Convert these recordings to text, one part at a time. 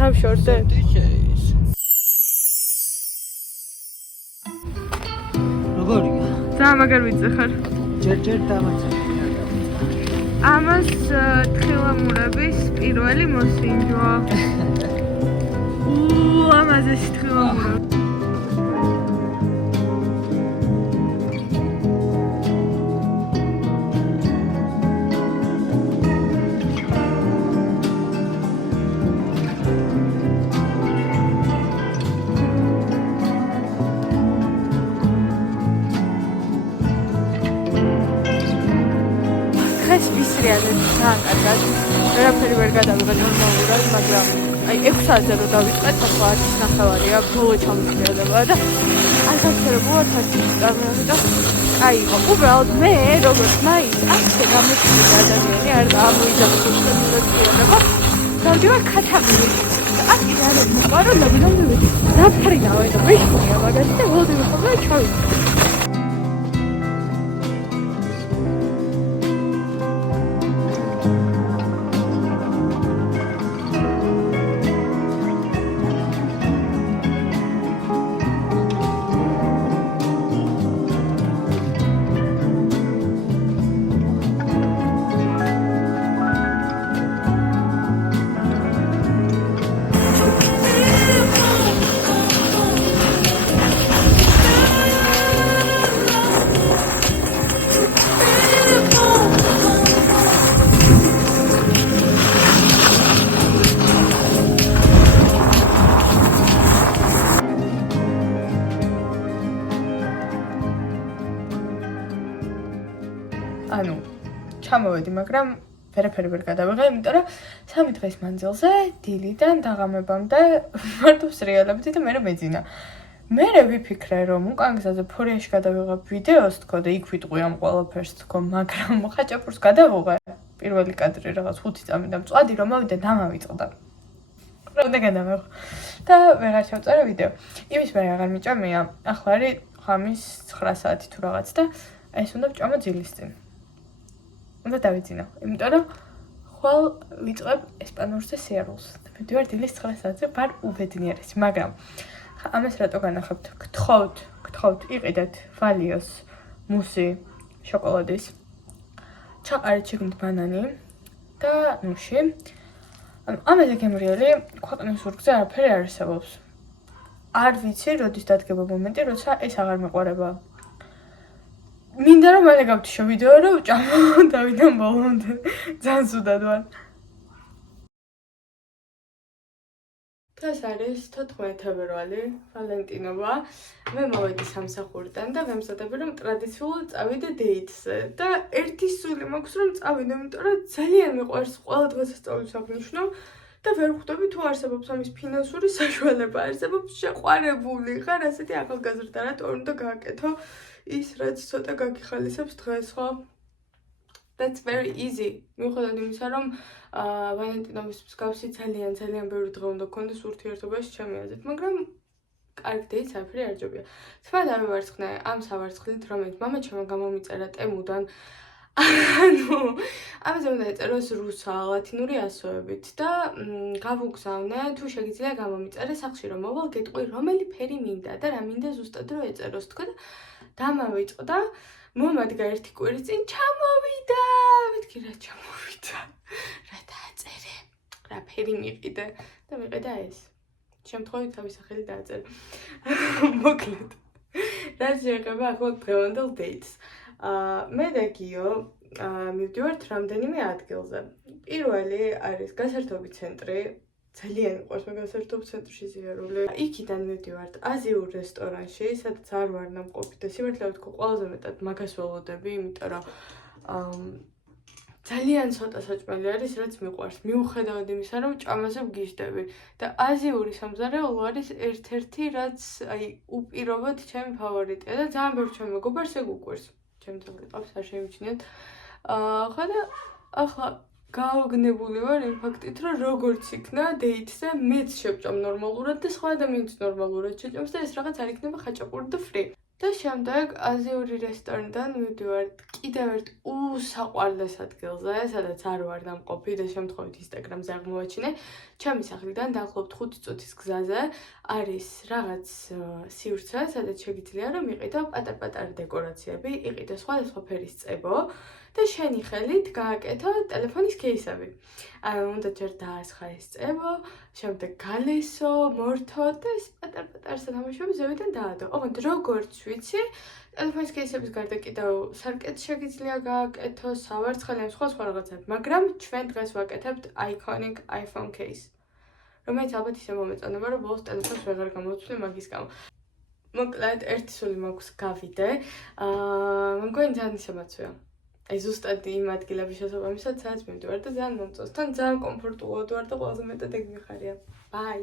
დავშორდე. როგორია? ძალიან მაგარ ვიციხარ. ჯერ დამაცხე. ამას თხილამურების პირველი მოსინჯვა. ამაზე თხილამურები. ძალიან კარგად. ვერაფერი ვერ გადავიღე ნორმალურად, მაგრამ აი 6 საათზე რო დავიწყეთ, ახლა 10:30-ია, ბოლო ჩამოწევდება და არ გასწრებულად თასის წამოვიდა. აი, უბრალოდ მე როგორც მაინც ახლა გამოჩნდა ადამიანი, არ გამოიძახო შემოწმება. დავდივარ ქათამი. აქ კიდე არ მოყარო, ნამდვილად დაფრინავე და მეშინია მაგაში და ვოდები ხოლმე ჩავიწყე. ანუ ჩამოვედი, მაგრამ ვერაფერი ვერ გადავიღე, იმიტომ რომ 3 დღის მანძილზე დილიდან დაღამებამდე მარტო სრიალებით და მე მეძინა. მე ვიფიქრე, რომ უკან გზაზე ფორიაში გადავიღებ ვიდეოს თქო და იქ ვიტყვი ამ ყველაფერს თქო, მაგრამ ხაჭაპურს გადავუღე. პირველი კადრი რაღაც 5 წამი და მწვადი რომ მოვიდა დამავიწყდა. უნდა გადავიღო და ვეღარ შევწერე ვიდეო. იმის მე აღარ მიჭამია, ახლა არის ღამის 9 საათი თუ რაღაც და ეს უნდა ვჭამო ძილის წინ. უნდა დავიძინო, იმიტომ რომ ხვალ ვიწყებ ესპანურზე სიარულს. მივდივარ დილის 9 საათზე, ვარ უბედნიერესი, მაგრამ ამას რატო განახებთ? გთხოვთ, იყიდეთ ვალიოს მუსი შოკოლადის. ჩაყარეთ შიგნით ბანანი და ნუში. ამაზე გემრიელი ქვეყნის ზურგზე არაფერი არ არსებობს. არ ვიცი, როდის დადგება მომენტი, როცა ეს აღარ მეყვარება. მინდა რომ მალე გავთიშო ვიდეო, რომ ვჭამო დავიდან ბოლომდე. ძალიან სუდად ვარ. დღეს არის 14 თებერვალი, ვალენტინობა. მე მოვედი სამსახურიდან და ვემზადები რომ ტრადიციულად წავიდე დეითზე და ერთი სული მაქვს რომ წავიდე, იმიტომ რომ ძალიან მიყვარს ყველა დღესასწაულის აღნიშვნა და ვერ ხვდები თუ არსებობს ამის ფინანსური საშუალება, არსებობს შეყვარებული ხარ ასეთი ახალგაზრდა, რატო უნდა გააკეთო ის რაც ცოტა გაგიხალისებს დღეს, ხო? That's very easy. მიუხედავად იმისა, რომ ვალენტინობის მსგავსი ძალიან ბევრი დღე უნდა გქონდეს ურთიერთობაში ჩემი აზრით, მაგრამ კარგი დეითს არაფერი არ ჯობია. თქვა დავივარცხნე ამ სავარცხლით, რომელიც მამაჩემმა გამომიწერა ტემუდან. ანუ ამაზე უნდა ეწეროს რუსა, ლათინური ასოებით და გავუგზავნე, თუ შეგიძლია გამომიწერე სახლში რომ მოვალ, გეტყვი რომელი ფერი მინდა და რა მინდა ზუსტად რომ ეწეროს, თქვა და დამავიწყდა. მომადგა ერთი კვირის წინ ჩამოვიდა. მეთქი რა ჩამოვიდა. რა დააწერე? რა ფერი მიყიდე და მიყიდა ეს. შემთხვევით თავის სახელი დააწერე. მოკლედ. რაც შეეხება ახლა დღევანდელ დეითს. მე და გიო მივდივართ რამდენიმე ადგილზე. პირველი არის გასართობი ცენტრი. ძალიან მიყვარს მე გასართობ ცენტრში ზიარული. იქიდან მივდივართ აზიურ რესტორანში, სადაც არ ვარ ნამყოფი და სიმართლე ვთქო, ყველაზე მეტად მაგას ველოდები, იმიტომ რომ ძალიან ცოტა საჭმელი არის, რაც მიყვარს. მიუხედავად იმისა, რომ ჭამაზე ვგიჟდები და აზიური სამზარეულო არის ერთ-ერთი, რაც აი უპირობოდ ჩემი ფავორიტია და ძალიან ბევრ ჩემ მეგობარს ეგ უყვარს. ჩემ თავს არ შეიმჩნიათ. ხო და ახლა გაოგნებული ვარ იმ ფაქტით, რომ როგორც იქნა დეითზე, მეც შევჭამ ნორმალურად და სხვა ადამიანიც ნორმალურად შეჭამს და ეს რაღაც არ იქნება ხაჭაპური და ფრი. და შემდეგ აზიური რესტორნიდან მივდივართ კიდევ ერთ უსაყვარლეს ადგილზე, სადაც არ ვარ დამყოფი და შემთხვევით ინსტაგრამზე აღმოვაჩინე. ჩემი სახლიდან დაახლოებით 5 წუთის გზაზე არის რაღაც სივრცე, სადაც შეგიძლია რომ იყიდო პატარ-პატარა დეკორაციები, იყიდო სხვადასხვა ფერის წებო და შენი ხელით გააკეთო ტელეფონის кейსები. უნდა ჯერ დაასხა ეს წებო, შემდეგ გალესო, მორთო და ეს პატარ-პატარა სათამაშოები ზევიდან დაადო. ოღონდ როგორც ვიცი, ტელეფონის кейსების გარდა კიდევ სარკეტს შეგიძლია გააკეთო, სავარცხელი ან სხვა რაღაცები, მაგრამ ჩვენ დღეს ვაკეთებთ iconic iPhone case. რომელიც ალბათ ისე მომეწონება, რომ ბოლოს ტელეფონს ვეღარ გამოვცვლი მაგის გამო. მოკლედ, ერთი სული მაქვს გავიდე. მე მგონი ძალიან ისემაცვია. აი ზუსტად იმ ადგილების შესაბამისად, სადაც მივდივარ და ძალიან მომწონს. თან ძალიან კომფორტულად ვარ და ყველაზე მეტად ეგ მიხარია. ბაი.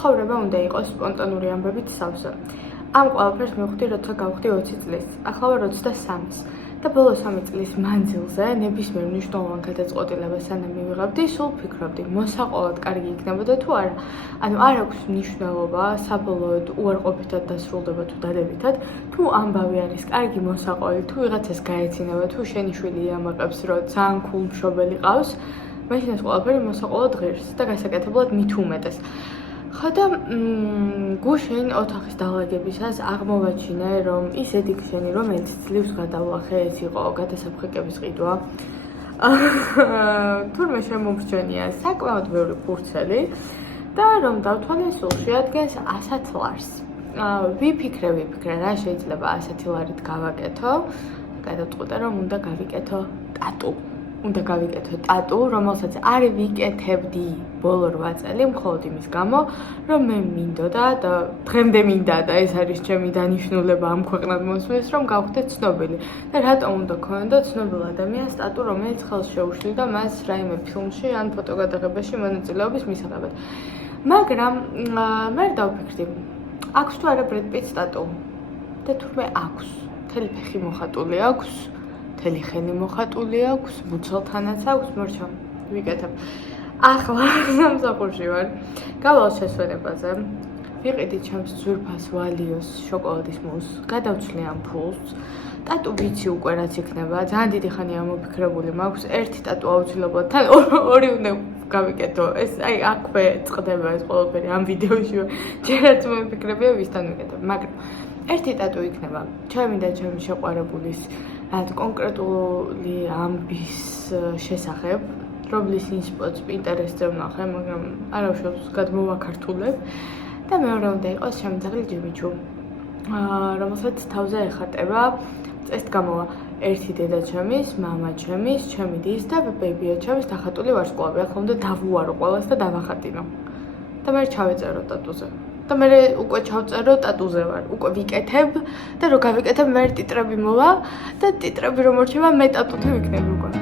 ცხოვრება უნდა იყოს სპონტანური ამბებით სავსე. ამ ყველაფერს მივხვდი, როცა გავხდი 20 წლის, ახლა ვარ 23-ის. და ბოლო 3 წლის მანძილზე ნებისმიერ მნიშვნელოვან გადაწყვეტილებას სანამ მივიღებდი, სულ ფიქრობდი, მოსაყოლად კარგი იქნებოდა თუ არა. ანუ არ აქვს მნიშვნელობა, საბოლოოდ უარყოფითად დასრულდება თუ დადებითად, თუ ამბავი არის კარგი მოსაყოლი, თუ ვიღაცას გაეცინება, თუ შენი შვილი იამაყებს, რომ ძალიან cool მშობელი ყავს, მაშინ ეს ყველაფერი მოსაყოლად ღირს და გასაკეთებლად მით უმეტეს. ხოდა გუშინ ოთახის დალაგებისას აღმოვაჩინე, რომ ის ედიქშენი, რომელიც ძლივს გადავლახე, ეს იყო გადასაფხეკების ყიდვა. თურმე შემომრჩენია საკმაოდ ბევრი ფურცელი და რომ დავთვალე სულ შეადგენს 100 ლარს. ვიფიქრე, რა შეიძლება 100 ლარით გავაკეთო. გადავწყვიტე, რომ უნდა გავიკეთო ტატუ. უნდა გავიკეთო ტატუ, რომელსაც არ ვიკეთებდი ბოლო 8 წელი, მხოლოდ იმის გამო, რომ მე მინდოდა და დღემდე მინდა და ეს არის ჩემი დანიშნულება ამ ქვეყნად მოსვლის, რომ გავხდე ცნობილი. და რატომ უნდა ქონოდა ცნობილ ადამიანს ტატუ, რომელიც ხელს შეუშლიდა მას რაიმე ფილმში ან ფოტოგადაღებაში მონაწილეობის მისაღებად. მაგრამ მე დავფიქრდი, აქვს თუ არა ბრედ პიტს ტატუ? და თურმე აქვს. მთელი ფეხი მოხატული აქვს. მთელი ხელი მოხატული აქვს, მუცელთანაც აქვს, მორჩა, ვიკეთებ. ახლა სამსახურში ვარ. გავალ შესვენებაზე. ვიყიდი ჩემს ძვირფას ვალიოს შოკოლადის მუსს, გადავცვლი ამ ფულს. ტატუ ვიცი უკვე რაც იქნება, ძალიან დიდი ხანია მოფიქრებული მაქვს, ერთი ტატუ აუცილებლად, თან ორი უნდა გავიკეთო. ეს აი აქვე წყდება ეს ყველაფერი ამ ვიდეოში. ჯერაც მოფიქრებია ვისთან ვიკეთებ, მაგრამ ერთი ტატუ იქნება ჩემი და ჩემი შეყვარებულის კონკრეტული ამბის შესახებ, რომლის ინსპოც პინტერესტზე ვნახე, მაგრამ არავშობს გადმოვაქართულებ და მეორე უნდა იყოს ჩემი ძაღლი ჯიმიჩუ, რომელსაც თავზე ეხატება წესთ გამოვა ერთი დედა ჩემის, მამა ჩემის, ჩემი დის და ბებია ჩემის დახატული ვარსკვლავი. ახლა უნდა დავუარო ყველას და დავახატინო. და მე ჩავეწერო ტატუზე. და მე უკვე ჩავწერო ტატუზე ვარ, უკვე ვიკეთებ და რო გავიკეთებ მე ტიტრები მოვა და ტიტრები რომ მორჩება მე ტატუთი ვიქნები უკვე.